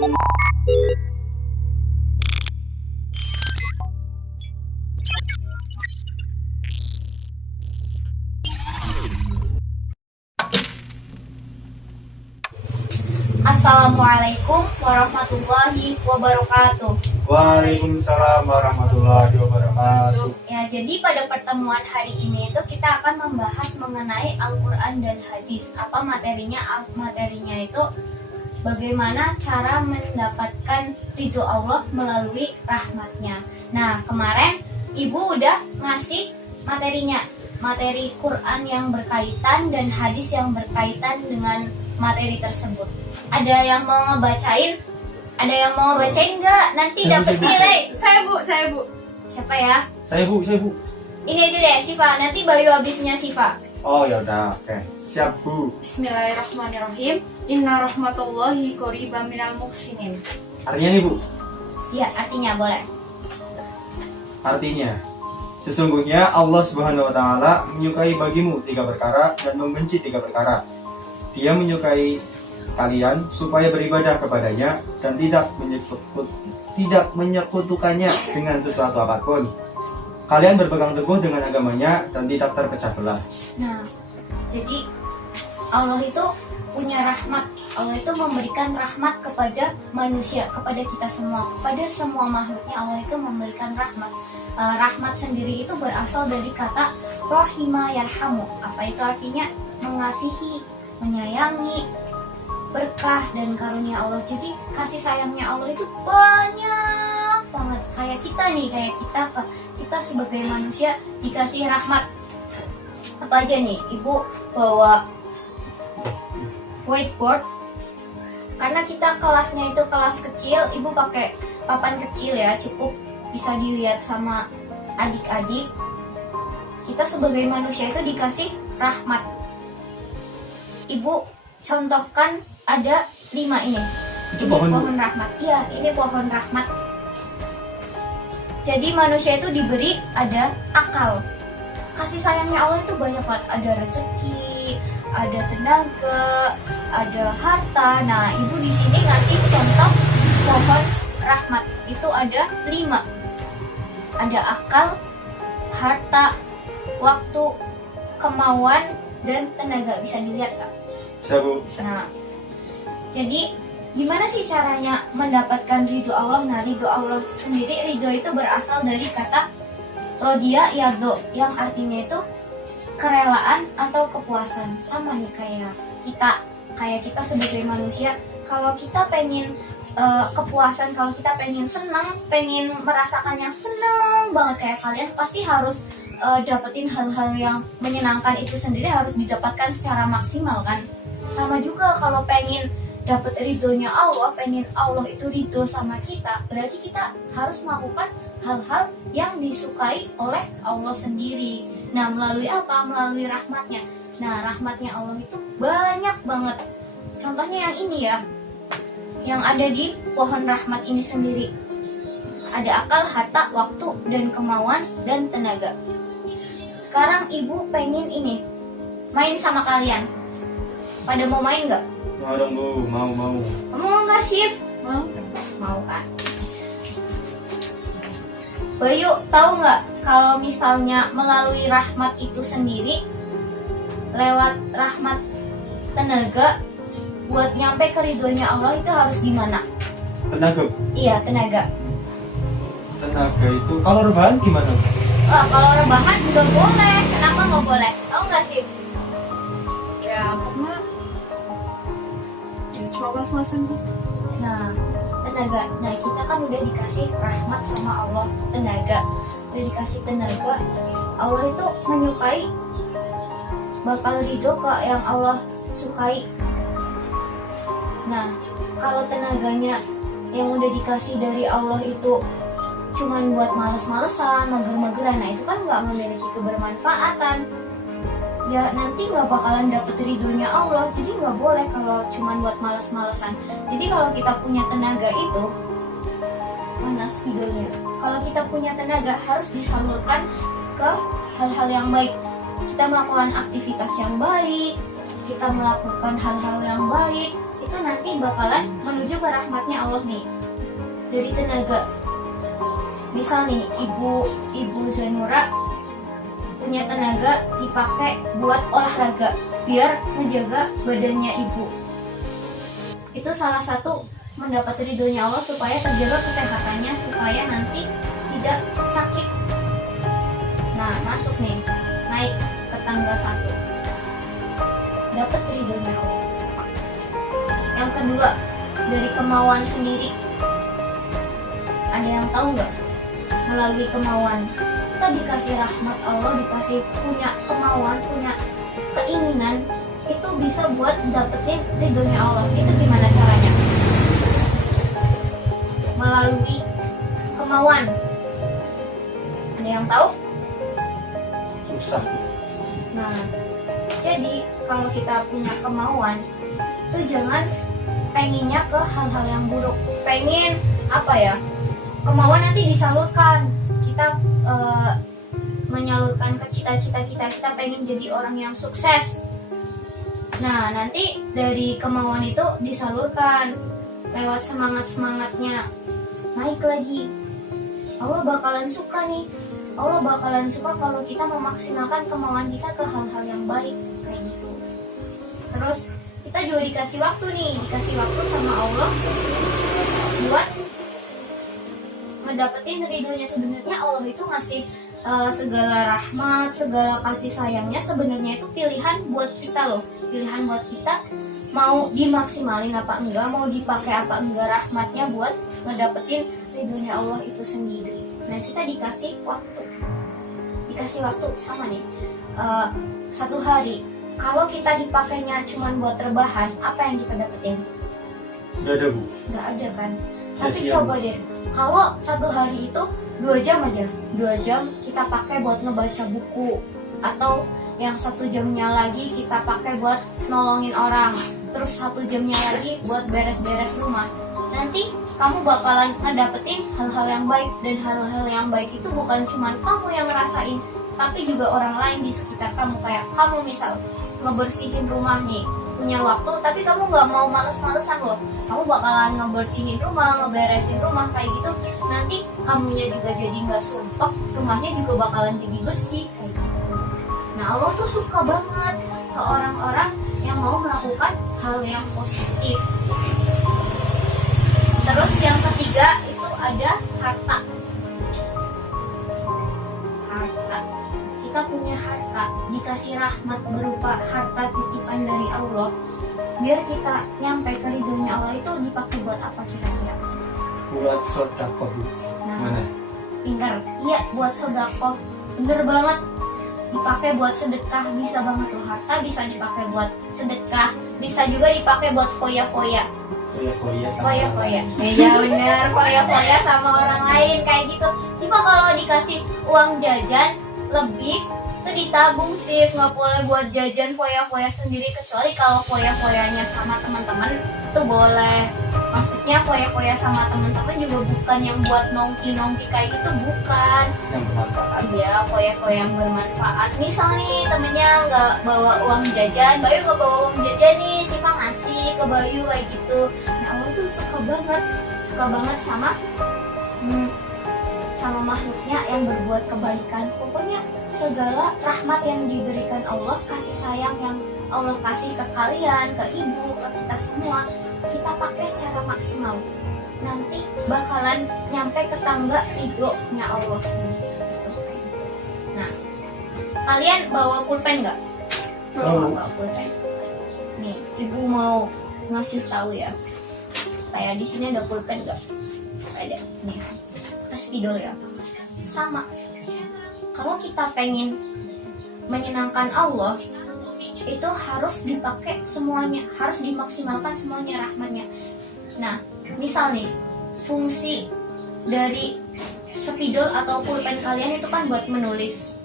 Assalamualaikum warahmatullahi wabarakatuh. Waalaikumsalam warahmatullahi wabarakatuh. Ya, jadi pada pertemuan hari ini itu kita akan membahas mengenai Al-Quran dan Hadis. Apa materinya? Materinya itu bagaimana cara mendapatkan ridho Allah melalui rahmatnya. Nah, kemarin Ibu udah ngasih materinya, materi Quran yang berkaitan dan hadis yang berkaitan dengan materi tersebut. Ada yang mau ngebacain? Ada yang mau ngebacain nggak? Nanti dapat nilai. Saya bu. Siapa ya? Saya bu. Ini aja deh, Siva. Nanti Bayu habisnya Siva. Oh ya udah, oke. Siap bu. Bismillahirrahmanirrahim. Inna rahmatullahi qoriban minal muhsinin. Artinya nih bu. Ya, artinya boleh. Artinya, sesungguhnya Allah Subhanahu Wa Taala menyukai bagimu 3 perkara dan membenci 3 perkara. Dia menyukai kalian supaya beribadah kepadanya dan tidak menyekutukannya dengan sesuatu apapun. Kalian berpegang teguh dengan agamanya dan tidak terpecah belah. Nah, jadi Allah itu punya rahmat. Allah itu memberikan rahmat kepada manusia, kepada kita semua, kepada semua makhluknya. Allah itu memberikan rahmat. Rahmat sendiri itu berasal dari kata rahima yarhamu. Apa itu artinya? Mengasihi, menyayangi, berkah dan karunia Allah. Jadi kasih sayangnya Allah itu banyak banget. Kayak kita nih, kita sebagai manusia dikasih rahmat. Apa aja nih? Ibu bawa whiteboard. Karena kita kelasnya itu kelas kecil, Ibu pakai papan kecil ya, cukup bisa dilihat sama adik-adik. Kita sebagai manusia itu dikasih rahmat. Ibu contohkan ada 5 ini. Itu Ini pohon, pohon rahmat. Iya, ini pohon rahmat. Jadi manusia itu diberi ada akal. Kasih sayangnya Allah itu banyak banget. Ada rezeki, ada tenaga, ada harta. Nah, Ibu di sini ngasih contoh pohon rahmat. Itu ada 5. Ada akal, harta, waktu, kemauan, dan tenaga. Bisa dilihat nggak? Saya bu. Nah, jadi gimana sih caranya mendapatkan ridho Allah? Nah, ridho Allah sendiri, ridho itu berasal dari kata rodia yardo, yang artinya itu kerelaan atau kepuasan. Sama nih kayak kita sebagai manusia. Kalau kita pengen kepuasan, kalau kita pengen senang, pengen merasakan yang senang banget kayak kalian, pasti harus dapetin hal-hal yang menyenangkan itu sendiri harus didapatkan secara maksimal kan. Sama juga kalau pengen dapet ridhonya Allah, pengen Allah itu ridho sama kita, berarti kita harus melakukan hal-hal yang disukai oleh Allah sendiri. Nah, melalui apa? Melalui rahmatnya. Nah, rahmatnya Allah itu banyak banget. Contohnya yang ini ya, yang ada di pohon rahmat ini sendiri. Ada akal, harta, waktu, dan kemauan, dan tenaga. Sekarang Ibu pengen ini, main sama kalian. Pada mau main nggak? Mau dong bu, mau. Kamu mau nggak, Syif? Mau. Mau kan? Bayu, tahu nggak kalau misalnya melalui rahmat itu sendiri, lewat rahmat tenaga, buat nyampe ke ridhonya Allah itu harus gimana? Tenaga. Iya, tenaga. Tenaga itu kalau rebahan gimana? Kalau rebahan juga boleh. Kenapa nggak boleh? Tahu nggak sih? Ya karena ya cuma pas-pasan bu. Nah, tenaga. Nah, kita kan udah dikasih rahmat sama Allah, tenaga. Udah dikasih tenaga. Allah itu menyukai, bakal ridho ke yang Allah sukai. Nah, kalau tenaganya yang udah dikasih dari Allah itu cuman buat males-malesan, mager-mageran, nah itu kan nggak memiliki kebermanfaatan. Ya nanti nggak bakalan dapet ridhonya Allah. Jadi nggak boleh kalau cuman buat males-malesan. Jadi kalau kita punya tenaga itu, mana videonya? Kalau kita punya tenaga harus disalurkan ke hal-hal yang baik. Kita melakukan aktivitas yang baik, kita melakukan hal-hal yang baik, itu nanti bakalan menuju ke rahmatnya Allah nih. Dari tenaga, misal nih ibu Zainura punya tenaga dipakai buat olahraga biar menjaga badannya ibu. Itu salah satu mendapat ridhonya Allah supaya terjaga kesehatannya, supaya nanti tidak sakit. Nah, masuk nih, naik ke tangga 1, dapat ridhonya Allah. Yang kedua, dari kemauan sendiri. Ada yang tahu nggak? Melalui kemauan kita dikasih rahmat Allah, dikasih punya kemauan, punya keinginan, itu bisa buat dapetin ridhonya Allah. Itu gimana caranya? Melalui kemauan. Ada yang tahu? Susah. Nah, jadi kalau kita punya kemauan, itu jangan pengennya ke hal-hal yang buruk. Pengen apa ya? Kemauan nanti disalurkan. Kita menyalurkan ke cita-cita kita pengen jadi orang yang sukses. Nah, nanti dari kemauan itu disalurkan lewat semangatnya naik lagi. Allah bakalan suka nih. Allah bakalan suka kalau kita memaksimalkan kemauan kita ke hal-hal yang baik kayak gitu. Terus kita juga dikasih waktu nih, dikasih waktu sama Allah buat ngedapetin ridhonya. Sebenarnya Allah itu ngasih segala rahmat, segala kasih sayangnya sebenarnya itu pilihan buat kita loh, pilihan buat kita mau dimaksimalin apa enggak, mau dipakai apa enggak rahmatnya buat ngedapetin ridhonya Allah itu sendiri. Nah, kita dikasih waktu sama nih 1 hari. Kalau kita dipakainya cuma buat rebahan, apa yang kita dapetin? Gak ada, Bu. Nggak ada kan? Tapi Sia-sia, coba deh, kalau 1 hari itu 2 jam aja, 2 jam kita pakai buat ngebaca buku, atau yang 1 jamnya lagi kita pakai buat nolongin orang, terus 1 jamnya lagi buat beres-beres rumah. Nanti kamu bakalan ngedapetin hal-hal yang baik, dan hal-hal yang baik itu bukan cuma kamu yang ngerasain, tapi juga orang lain di sekitar kamu. Kayak kamu misal ngebersihin rumah nih, punya waktu tapi kamu nggak mau males-malesan loh, kamu bakalan ngebersihin rumah, ngeberesin rumah kayak gitu, nanti kamunya juga jadi nggak sumpek, rumahnya juga bakalan jadi bersih kayak gitu. Nah, Allah tuh suka banget ke orang-orang yang mau melakukan hal yang positif. Terus yang ketiga itu ada harta. Kita punya harta, dikasih rahmat berupa harta titipan dari Allah, biar kita nyampe ke ridhonya Allah itu dipakai buat apa kira-kira? Buat sedekah, Bu. Nah, Mana? pintar. Iya, buat sedekah. Bener banget. Dipakai buat sedekah, bisa banget tuh. Harta bisa dipakai buat sedekah, bisa juga dipakai buat foya-foya. Foya-foya sama Foya-foya. Iya bener, foya-foya sama orang lain kayak gitu. Siva kalau dikasih uang jajan lebih itu ditabung sih, nggak boleh buat jajan foya-foya sendiri, kecuali kalau foya-foyanya sama teman-teman itu boleh. Maksudnya foya-foya sama teman-teman juga bukan yang buat nongki-nongki kayak gitu, bukan. yang bermanfaat. Iya, foya-foya yang bermanfaat. Misal nih temennya nggak bawa uang jajan, Bayu nggak bawa uang jajan nih, Siva ngasih ke Bayu kayak gitu. Nah, Allah tuh suka banget sama makhluknya yang berbuat kebaikan. Pokoknya segala rahmat yang diberikan Allah, kasih sayang yang Allah kasih ke kalian, ke ibu, ke kita semua, kita pakai secara maksimal. Nanti bakalan nyampe ke tangga ridhonya Allah sendiri. Nah, kalian bawa pulpen nggak? Bawa pulpen. Nih, ibu mau ngasih tahu ya. Kayak di sini ada pulpen nggak? Ada. Nih, spidol ya. Sama. Kalau kita pengen menyenangkan Allah, itu harus dipakai semuanya, harus dimaksimalkan semuanya rahmatnya. Nah, misal nih, fungsi dari spidol atau pulpen kalian itu kan buat menulis,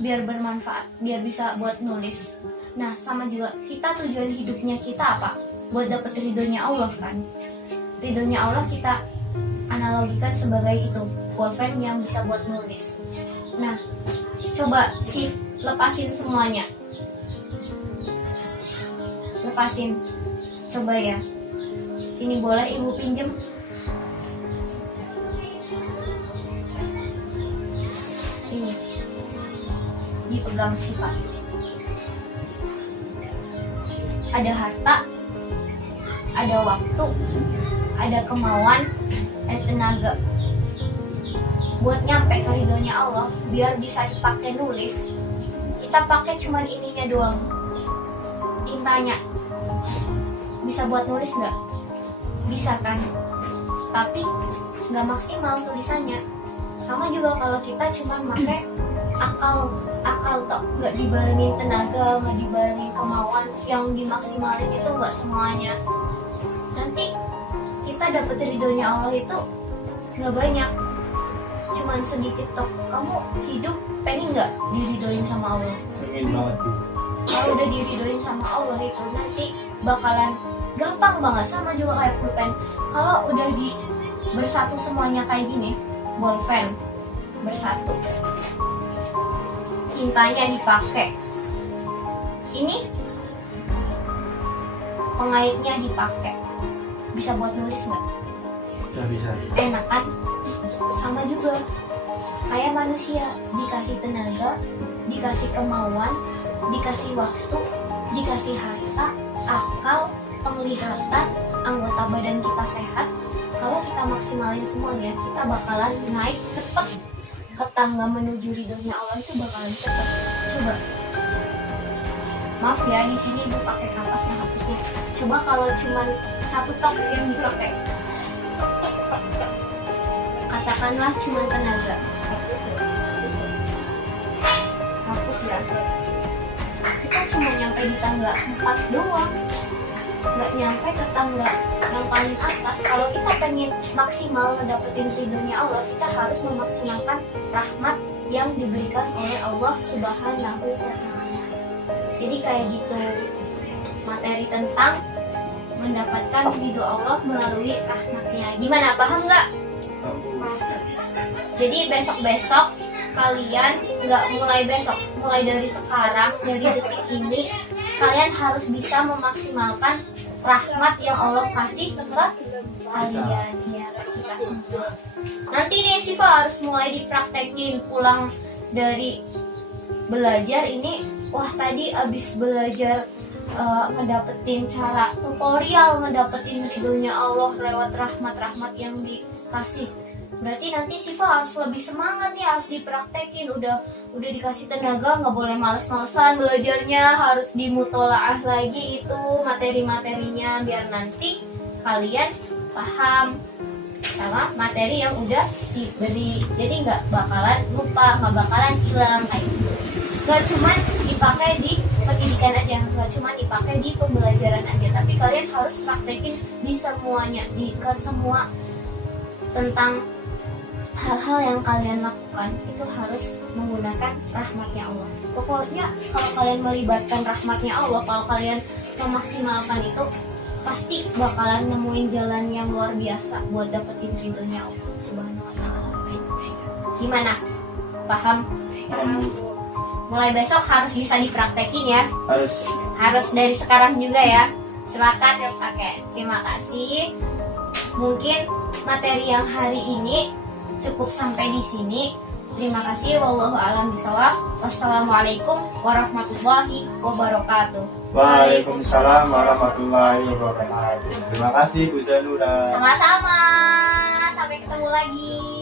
biar bermanfaat, biar bisa buat nulis. Nah, sama juga kita, tujuan hidupnya kita apa? Buat dapet ridhonya Allah kan. Ridhonya Allah kita analogikan sebagai itu, pulpen yang bisa buat nulis. Nah, coba sih lepasin semuanya. Lepasin. Coba ya. Sini boleh ibu pinjem? Ini. Dipegang sifat. Ada harta, ada waktu, ada kemauan, ada tenaga. Buat nyampe ke ridhonya Allah, biar bisa dipakai nulis, kita pakai cuman ininya doang, tintanya. Bisa buat nulis nggak? Bisa kan? Tapi nggak maksimal tulisannya. Sama juga kalau kita cuman pakai akal tok, nggak dibarengin tenaga, nggak dibarengin kemauan, yang dimaksimalin itu nggak semuanya. Nanti kita dapet ridhonya Allah itu nggak banyak, cuman sedikit tok. Kamu hidup pengen nggak diridoin sama Allah? Pengen banget tuh. Kalau udah diridoin sama Allah itu nanti bakalan gampang banget. Sama juga kayak pulpen. Kalau udah bersatu semuanya kayak gini, bolpen bersatu, tintanya dipakai, ini pengaitnya dipakai, bisa buat nulis nggak? Udah bisa. Enak kan? Sama juga kayak manusia, dikasih tenaga, dikasih kemauan, dikasih waktu, dikasih harta, akal, penglihatan, anggota badan kita sehat. Kalau kita maksimalin semuanya, kita bakalan naik cepet ke tangga menuju ridhonya Allah, itu bakalan cepet. Coba, maaf ya, di sini ibu pakai kanvas menghapusnya. Coba kalau cuman satu tok yang dipakai, katakanlah cuma tenaga, hapus ya. Kita cuma nyampe di tangga 4 doang, nggak nyampe ke tangga yang paling atas. Kalau kita pengen maksimal ngedapetin ridhonya Allah, kita harus memaksimalkan rahmat yang diberikan oleh Allah Subhanahu wa Ta'ala. Jadi kayak gitu materi tentang mendapatkan ridho Allah melalui rahmatnya. Gimana, paham nggak? Jadi besok-besok kalian nggak mulai besok, mulai dari sekarang, dari detik ini, kalian harus bisa memaksimalkan rahmat yang Allah kasih ke kalian, ya, ke kita semua. Nanti nih Siva harus mulai dipraktekin pulang dari belajar ini. Wah, tadi abis belajar ngedapetin cara tutorial, ngedapetin ridhonya Allah lewat rahmat-rahmat yang dikasih. Berarti nanti Siva harus lebih semangat nih, harus dipraktekin. Udah dikasih tenaga, nggak boleh males-malesan belajarnya, harus dimutolaah lagi itu materi-materinya, biar nanti kalian paham sama materi yang udah diberi. Jadi nggak bakalan lupa, nggak bakalan hilang kayak gitu. Nggak cuma dipakai di pendidikan aja, nggak cuma dipakai di pembelajaran aja, tapi kalian harus praktekin di semuanya, ke semua tentang hal-hal yang kalian lakukan itu harus menggunakan rahmatnya Allah. Pokoknya kalau kalian melibatkan rahmatnya Allah, kalau kalian memaksimalkan itu, pasti bakalan nemuin jalan yang luar biasa buat dapetin ridhonya Allah Subhanahu wa Ta'ala. Gimana? Paham? Mulai besok harus bisa dipraktekin ya. Harus dari sekarang juga ya. Sepakat? Oke, terima kasih. Mungkin materi yang hari ini cukup sampai di sini. Terima kasih. Wallahu a'lam bishawab. Wassalamualaikum warahmatullahi wabarakatuh. Waalaikumsalam warahmatullahi wabarakatuh. Terima kasih Bu Zanura. Sama-sama. Sampai ketemu lagi.